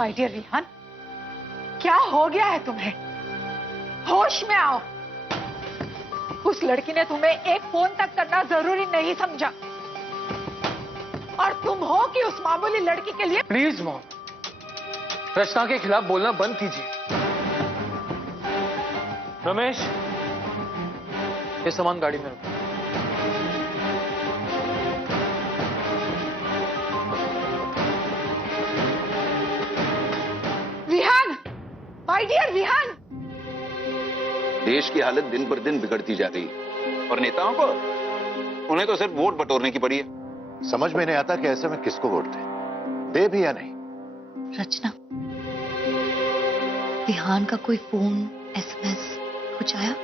My dear Rihan, क्या हो गया है तुम्हें? होश में आओ। उस लड़की ने तुम्हें एक फोन तक करना जरूरी नहीं समझा, और तुम हो कि उस मामूली लड़की के लिए। प्लीज मॉम, रचना के खिलाफ बोलना बंद कीजिए। रमेश, ये सामान गाड़ी में रखो। Rihan, my dear Rihan. देश की हालत दिन पर दिन बिगड़ती जा रही है और नेताओं को, उन्हें तो सिर्फ वोट बटोरने की पड़ी है। समझ में नहीं आता कि ऐसे में किसको वोट दे भी या नहीं। रचना, रिहान का कोई फोन, एसएमएस कुछ आया?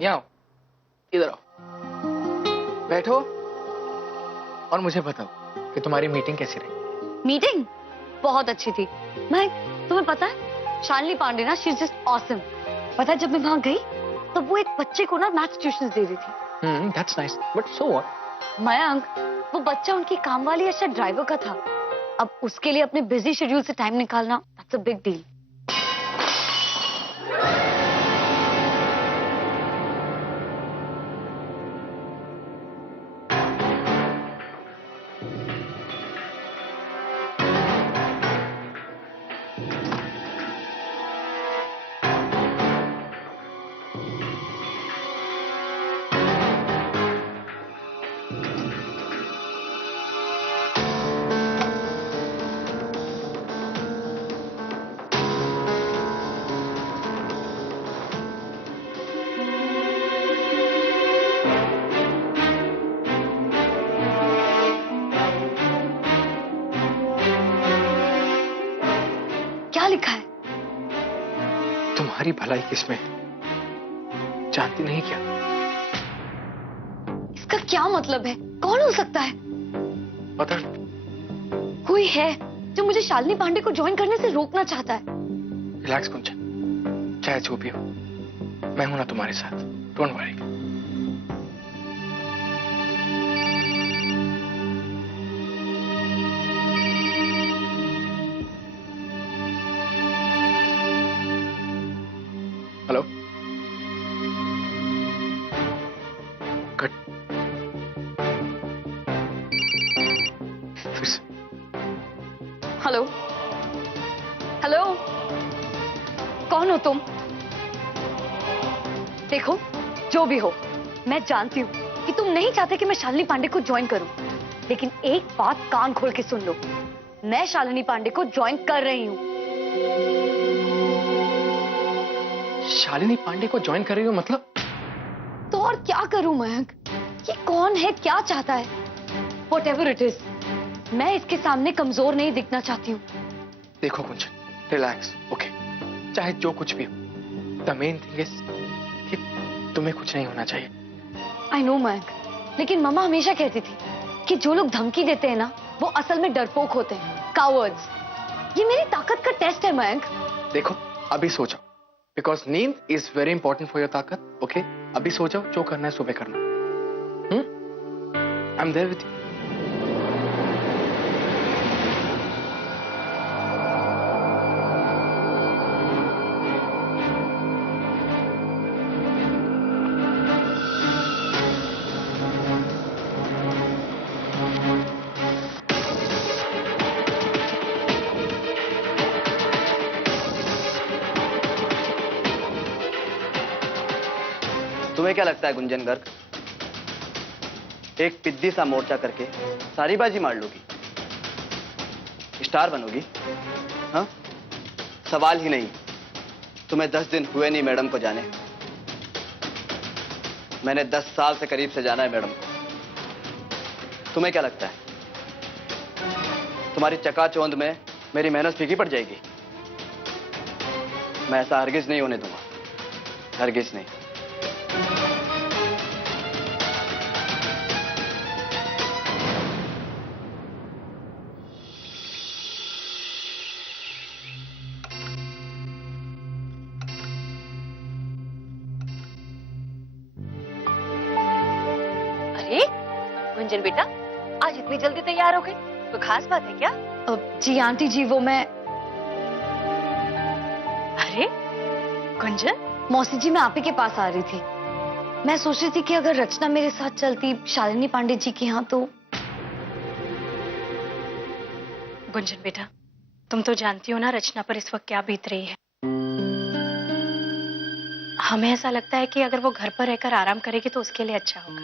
यहाँ आओ, इधर आओ, बैठो और मुझे बताओ कि तुम्हारी मीटिंग कैसी रही? मीटिंग बहुत अच्छी थी। मैं, तुम्हें पता है, शालिनी पांडे ना, शी इज जस्ट ऑसम। पता है, जब मैं वहां गई तो वो एक बच्चे को ना मैथ्स ट्यूशन दे रही थी। That's nice, but so what? Mayank, वो बच्चा उनकी काम वाली अच्छा ड्राइवर का था। अब उसके लिए अपने बिजी शेड्यूल से टाइम निकालना, दैट्स अ बिग डील। तुम्हारी भलाई किसमें? जानती नहीं क्या? इसका क्या मतलब है? कौन हो सकता है? पता नहीं। कोई है जो मुझे शालिनी पांडे को ज्वाइन करने से रोकना चाहता है। रिलैक्स कुंचन, चाहे जो भी हो, मैं हूं ना तुम्हारे साथ। Don't worry. Hello, cut. फिर से। हेलो हेलो, कौन हो तुम? देखो, जो भी हो, मैं जानती हूँ कि तुम नहीं चाहते कि मैं शालिनी पांडे को ज्वाइन करूं, लेकिन एक बात कान खोल के सुन लो, मैं शालिनी पांडे को ज्वाइन कर रही हूँ। शालिनी पांडे को ज्वाइन कर रही हो मतलब? तो और क्या करूं मयंक? ये कौन है, क्या चाहता है? Whatever it is, मैं इसके सामने कमजोर नहीं दिखना चाहती हूँ। देखो कुंचन, रिलैक्स, ओके? चाहे जो कुछ भी हो, द मेन थिंग इज कि तुम्हें कुछ नहीं होना चाहिए। आई नो मयंक, लेकिन मम्मा हमेशा कहती थी कि जो लोग धमकी देते हैं ना, वो असल में डरपोक होते हैं, कावर्ड्स। ये मेरी ताकत का टेस्ट है मयंक। देखो, अभी सो जाओ, because neend is very important for your taakat, okay? अभी सो जाओ, जो करना है सुबह करना। I am there with you. तुम्हें क्या लगता है गुंजन गर्ग, एक पिद्दी सा मोर्चा करके सारी बाजी मार लोगी, स्टार बनोगी? हाँ, सवाल ही नहीं। तुम्हें 10 दिन हुए नहीं मैडम को जाने, मैंने 10 साल से करीब से जाना है मैडम को। तुम्हें क्या लगता है तुम्हारी चकाचौंध में मेरी मेहनत फीकी पड़ जाएगी? मैं ऐसा हरगिज नहीं होने दूंगा, हरगिज नहीं। अरे गुंजन बेटा, आज इतनी जल्दी तैयार हो गई, कोई खास बात है क्या? जी आंटी जी, वो मैं। अरे गुंजन, मौसी जी मैं आप ही के पास आ रही थी। मैं सोच रही थी कि अगर रचना मेरे साथ चलती शालिनी पांडे जी के यहाँ तो। गुंजन बेटा, तुम तो जानती हो ना रचना पर इस वक्त क्या बीत रही है। हमें ऐसा लगता है कि अगर वो घर पर रहकर आराम करेगी तो उसके लिए अच्छा होगा,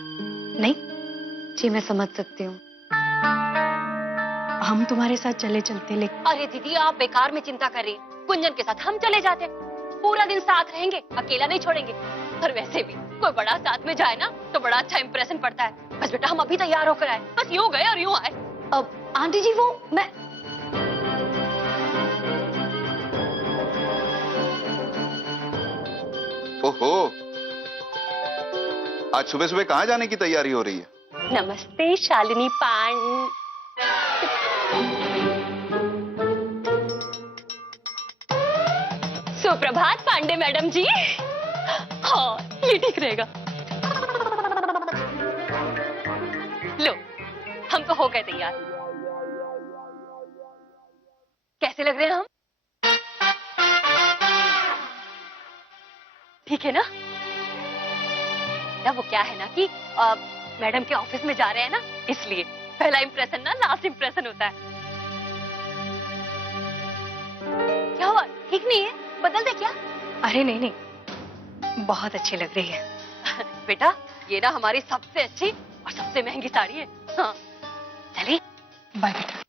नहीं? जी मैं समझ सकती हूँ। हम तुम्हारे साथ चले चलते, लेकिन अरे दीदी, आप बेकार में चिंता कर रही हैं। गुंजन के साथ हम चले जाते, पूरा दिन साथ रहेंगे, अकेला नहीं छोड़ेंगे। और वैसे भी कोई बड़ा साथ में जाए ना तो बड़ा अच्छा इंप्रेशन पड़ता है। बस बेटा, हम अभी तैयार होकर आए, बस यूं गए और यूं आए। अब आंटी जी, वो मैं। ओहो, आज सुबह सुबह कहाँ जाने की तैयारी हो रही है? नमस्ते शालिनी पांडे। सुप्रभात पांडे मैडम जी। हाँ, ये ठीक रहेगा। लो, हम तो हो गए तैयार। कैसे लग रहे हैं हम? ठीक है ना? वो क्या है ना कि मैडम के ऑफिस में जा रहे हैं ना, इसलिए पहला इंप्रेशन ना लास्ट इंप्रेशन होता है। क्या हुआ, ठीक नहीं है? बदल दे क्या? अरे नहीं नहीं, बहुत अच्छी लग रही है। बेटा, ये ना हमारी सबसे अच्छी और सबसे महंगी साड़ी है। हाँ, चलिए। बाय बेटा।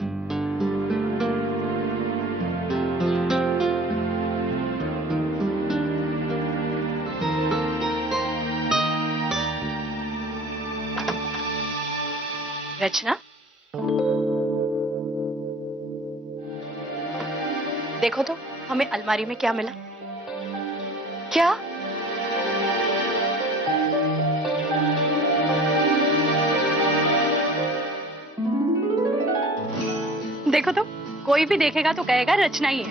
रचना, देखो तो हमें अलमारी में क्या मिला। क्या? देखो तो, कोई भी देखेगा तो कहेगा रचना ही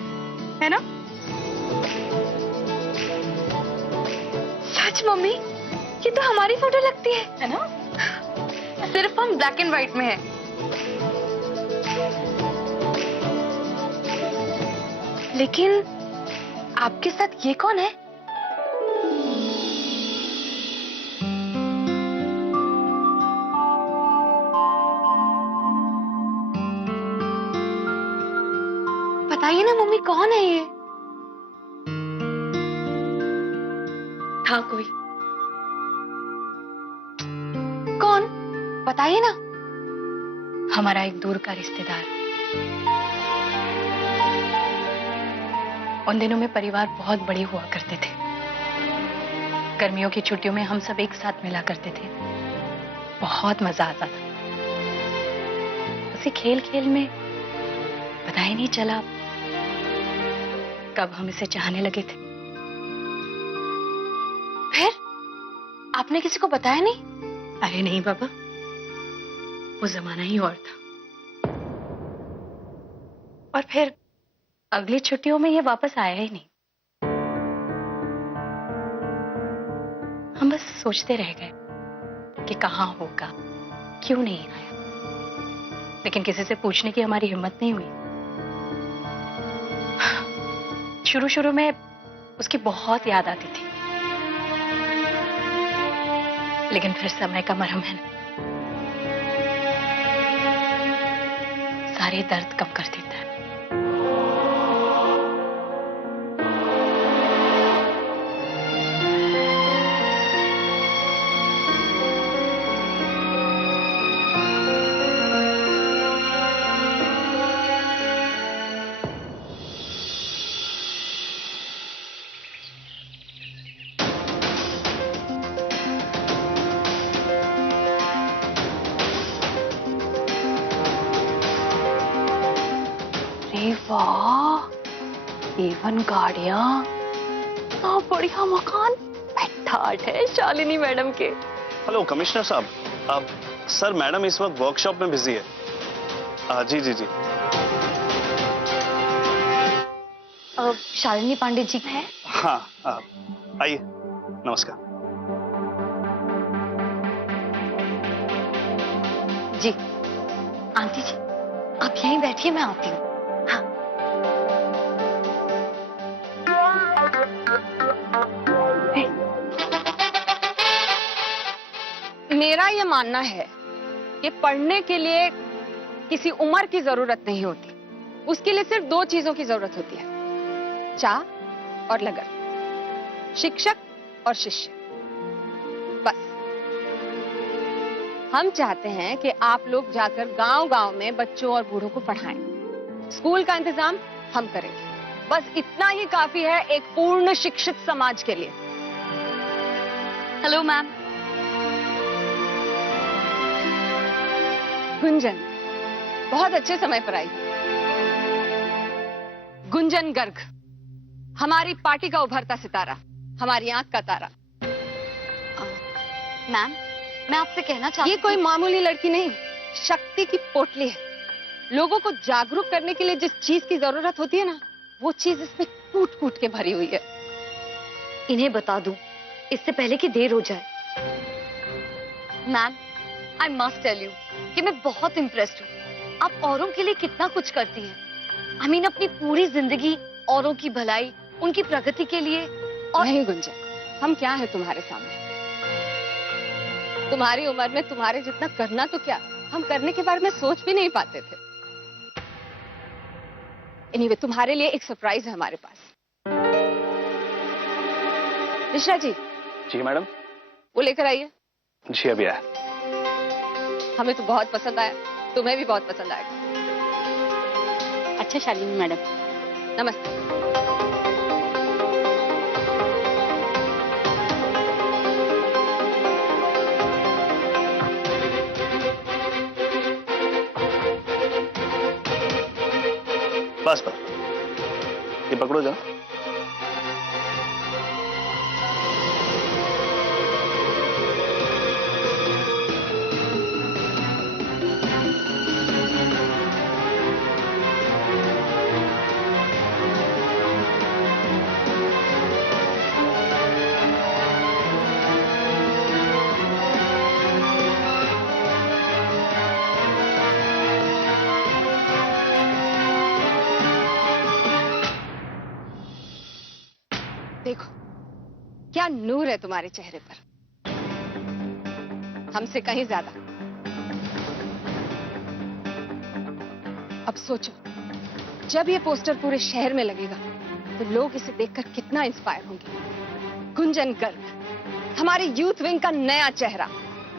है ना? सच मम्मी, ये तो हमारी फोटो लगती है ना? सिर्फ हम ब्लैक एंड व्हाइट में है। लेकिन आपके साथ ये कौन है? बताइए ना मम्मी, कौन है ये? था कोई। कौन? बताइए ना। हमारा एक दूर का रिश्तेदार। उन दिनों में परिवार बहुत बड़े हुआ करते थे। गर्मियों की छुट्टियों में हम सब एक साथ मिला करते थे। बहुत मजा आता था। उसी खेल खेल में पता ही नहीं चला कब हम इसे चाहने लगे थे। फिर आपने किसी को बताया नहीं? अरे नहीं बाबा, वो जमाना ही और था। और फिर अगली छुट्टियों में ये वापस आया ही नहीं। हम बस सोचते रह गए कि कहाँ होगा, क्यों नहीं आया। लेकिन किसी से पूछने की हमारी हिम्मत नहीं हुई। शुरू शुरू में उसकी बहुत याद आती थी, लेकिन फिर समय का मरहम है ना, सारे दर्द कम कर देता है। अरे वाह, एवन गाड़ियां, इतना बढ़िया मकान। ठाठ है शालिनी मैडम के। हेलो कमिश्नर साहब, आप सर मैडम इस वक्त वर्कशॉप में बिजी है। जी जी जी। शालिनी पांडे जी है? हाँ, आइए, नमस्कार। जी आंटी जी, आप यहीं बैठिए, मैं आती हूँ। हाँ। मेरा ये मानना है कि पढ़ने के लिए किसी उम्र की जरूरत नहीं होती। उसके लिए सिर्फ दो चीजों की जरूरत होती है, चाह और लगन, शिक्षक और शिष्य। बस हम चाहते हैं कि आप लोग जाकर गांव-गांव में बच्चों और बूढ़ों को पढ़ाएं। स्कूल का इंतजाम हम करेंगे। बस इतना ही काफी है एक पूर्ण शिक्षित समाज के लिए। Hello ma'am. गुंजन बहुत अच्छे समय पर आई। गुंजन गर्ग, हमारी पार्टी का उभरता सितारा, हमारी आंख का तारा। मैम, मैं आपसे कहना चाहती ये कोई मामूली लड़की नहीं, शक्ति की पोटली है। लोगों को जागरूक करने के लिए जिस चीज की जरूरत होती है ना, वो चीज इसमें कूट कूट के भरी हुई है। इन्हें बता दूं इससे पहले कि देर हो जाए। Ma'am, I must tell you कि मैं बहुत इम्प्रेस्ड हूँ। आप औरों के लिए कितना कुछ करती हैं। आई मीन अपनी पूरी जिंदगी औरों की भलाई, उनकी प्रगति के लिए। और नहीं गुंजन, हम क्या है तुम्हारे सामने? तुम्हारी उम्र में तुम्हारे जितना करना तो क्या, हम करने के बारे में सोच भी नहीं पाते थे। एनीवे, तुम्हारे लिए एक सरप्राइज है हमारे पास। मिश्रा जी। जी मैडम। वो लेकर आइए। जी अभी आया। हमें तो बहुत पसंद आया, तुम्हें भी बहुत पसंद आएगा। अच्छा शालिनी मैडम, नमस्ते। बस ये पकड़ो जरा। देखो क्या नूर है तुम्हारे चेहरे पर, हमसे कहीं ज्यादा। अब सोचो, जब ये पोस्टर पूरे शहर में लगेगा तो लोग इसे देखकर कितना इंस्पायर होंगे। गुंजन गर्ग, हमारे यूथ विंग का नया चेहरा,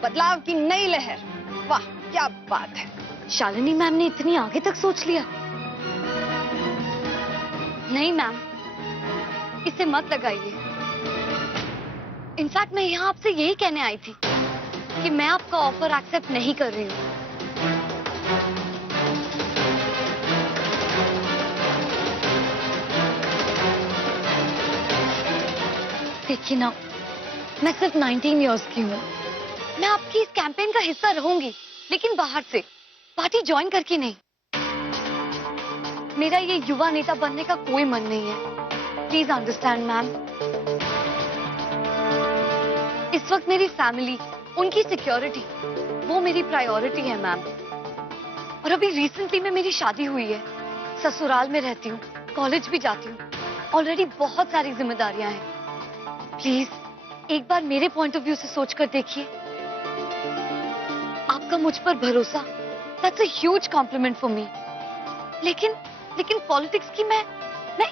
बदलाव की नई लहर। वाह क्या बात है। शालिनी मैम ने इतनी आगे तक सोच लिया। नहीं मैम, इसे मत लगाइए। इनफैक्ट मैं यहाँ आपसे यही कहने आई थी कि मैं आपका ऑफर एक्सेप्ट नहीं कर रही हूँ। देखिए ना, मैं सिर्फ 19 इयर्स की हूँ। मैं आपकी इस कैंपेन का हिस्सा रहूंगी, लेकिन बाहर से, पार्टी ज्वाइन करके नहीं। मेरा ये युवा नेता बनने का कोई मन नहीं है। Please understand ma'am. इस वक्त मेरी फैमिली, उनकी सिक्योरिटी, वो मेरी प्रायोरिटी है मैम। और अभी रिसेंटली में मेरी शादी हुई है, ससुराल में रहती हूँ, कॉलेज भी जाती हूँ, ऑलरेडी बहुत सारी जिम्मेदारियां हैं। प्लीज एक बार मेरे पॉइंट ऑफ व्यू से सोचकर देखिए। आपका मुझ पर भरोसा, that's a huge complement for me. लेकिन पॉलिटिक्स की मैं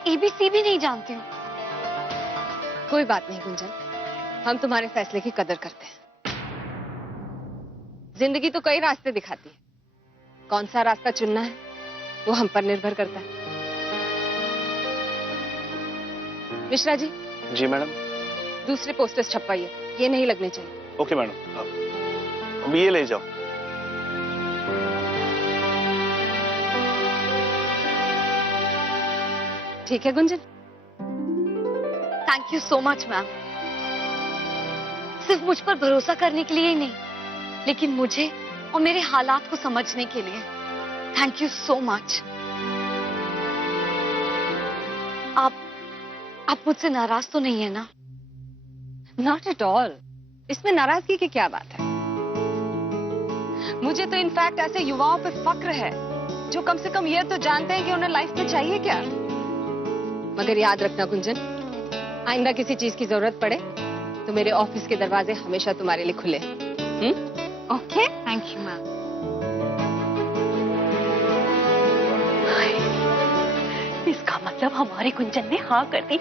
एबीसी भी नहीं जानती हूँ। कोई बात नहीं गुंजन, हम तुम्हारे फैसले की कदर करते हैं। जिंदगी तो कई रास्ते दिखाती है, कौन सा रास्ता चुनना है वो हम पर निर्भर करता है। मिश्रा जी। जी मैडम। दूसरे पोस्टर्स छपवाइए, ये नहीं लगने चाहिए। ओके मैडम, अब ये ले जाओ। ठीक है Gunjan. Thank you so much ma'am. सिर्फ मुझ पर भरोसा करने के लिए ही नहीं, लेकिन मुझे और मेरे हालात को समझने के लिए थैंक यू सो मच। आप मुझसे नाराज तो नहीं है ना? Not at all. इसमें नाराजगी की क्या बात है? मुझे तो इनफैक्ट ऐसे युवाओं पे फक्र है जो कम से कम ये तो जानते हैं कि उन्हें लाइफ में चाहिए क्या। मगर याद रखना गुंजन, आइंदा किसी चीज की जरूरत पड़े तो मेरे ऑफिस के दरवाजे हमेशा तुम्हारे लिए खुले। Okay, thank you ma'am. इसका मतलब हमारी गुंजन ने हाँ कर दी।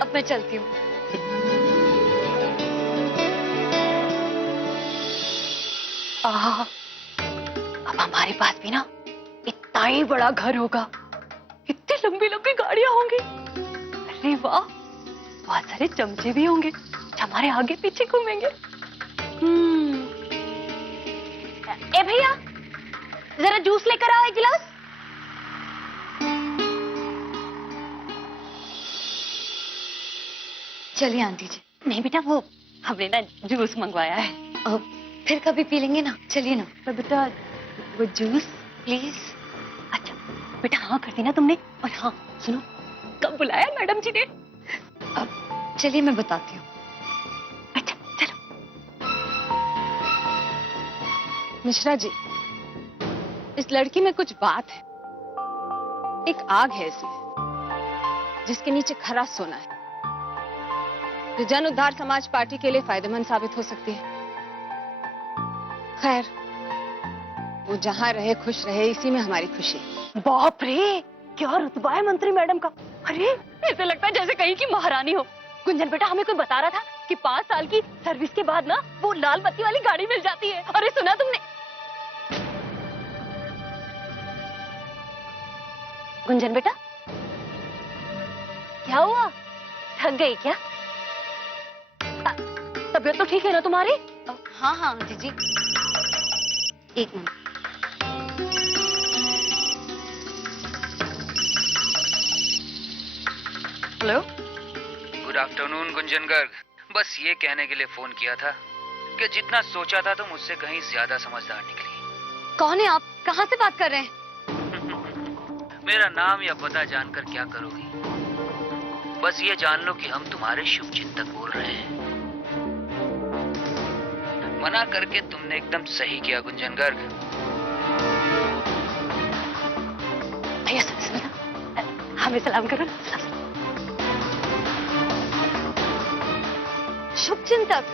अब मैं चलती हूँ। अब हमारे पास भी ना इतना ही बड़ा घर होगा, इतनी लंबी लंबी गाड़ियां होंगी। अरे वाह, बहुत सारे चमचे भी होंगे जो हमारे आगे पीछे घूमेंगे। ए भैया, जरा जूस लेकर आओ, एक गिलास। चलिए आंटी जी। नहीं बेटा, वो हमने ना जूस मंगवाया है, अब फिर कभी पी लेंगे ना। चलिए ना। पर बेटा वो जूस प्लीज। अच्छा बेटा, हाँ कर दी ना तुमने। और हाँ सुनो, कब बुलाया मैडम जी ने? अब चलिए मैं बताती हूँ। अच्छा चलो। मिश्रा जी, इस लड़की में कुछ बात है। एक आग है इसमें जिसके नीचे खरा सोना है, जो जन उद्धार समाज पार्टी के लिए फायदेमंद साबित हो सकती है। खैर, वो जहां रहे खुश रहे, इसी में हमारी खुशी। बाप रे, क्या रुतबा है मंत्री मैडम का। अरे ऐसे लगता है जैसे कहीं की महारानी हो। गुंजन बेटा, हमें कोई बता रहा था कि 5 साल की सर्विस के बाद ना वो लाल बत्ती वाली गाड़ी मिल जाती है। अरे सुना तुमने? गुंजन बेटा, क्या हुआ? थक गई क्या? तबीयत तो ठीक है ना तुम्हारी? हाँ हाँ आंटी जी, एक minute. Hello, good afternoon Gunjan Garg. बस ये कहने के लिए फोन किया था कि जितना सोचा था तुम उससे कहीं ज्यादा समझदार निकली। कौन है आप? कहाँ से बात कर रहे हैं? मेरा नाम या पता जानकर क्या करोगी? बस ये जान लो कि हम तुम्हारे शुभ चिंतक बोल रहे हैं। मना करके तुमने एकदम सही किया गुंजन गर्ग। भैया सुनो, हमें सलाम करो। शुभचिंतक,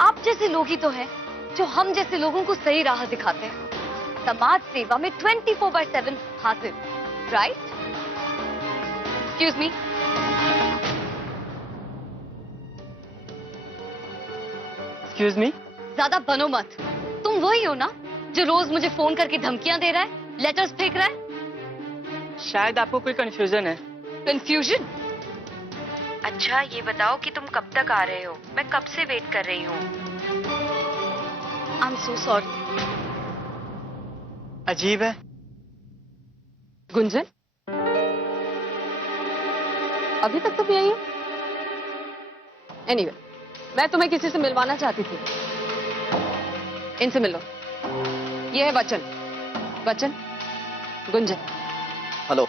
आप जैसे लोग ही तो हैं जो हम जैसे लोगों को सही राह दिखाते हैं, समाज सेवा में 24/7 हाजिर, right? Excuse me. Excuse me. ज्यादा बनो मत। तुम वही हो ना जो रोज मुझे फोन करके धमकियां दे रहा है, लेटर्स फेंक रहा है? शायद आपको कोई कंफ्यूजन है। कंफ्यूजन? अच्छा ये बताओ कि तुम कब तक आ रहे हो? मैं कब से वेट कर रही हूँ। I am so sorry. अजीब है। गुंजन, अभी तक तुम यही हो? एनीवे, मैं तुम्हें किसी से मिलवाना चाहती थी। इनसे मिलो। ये है वचन। वचन, गुंजन। हेलो।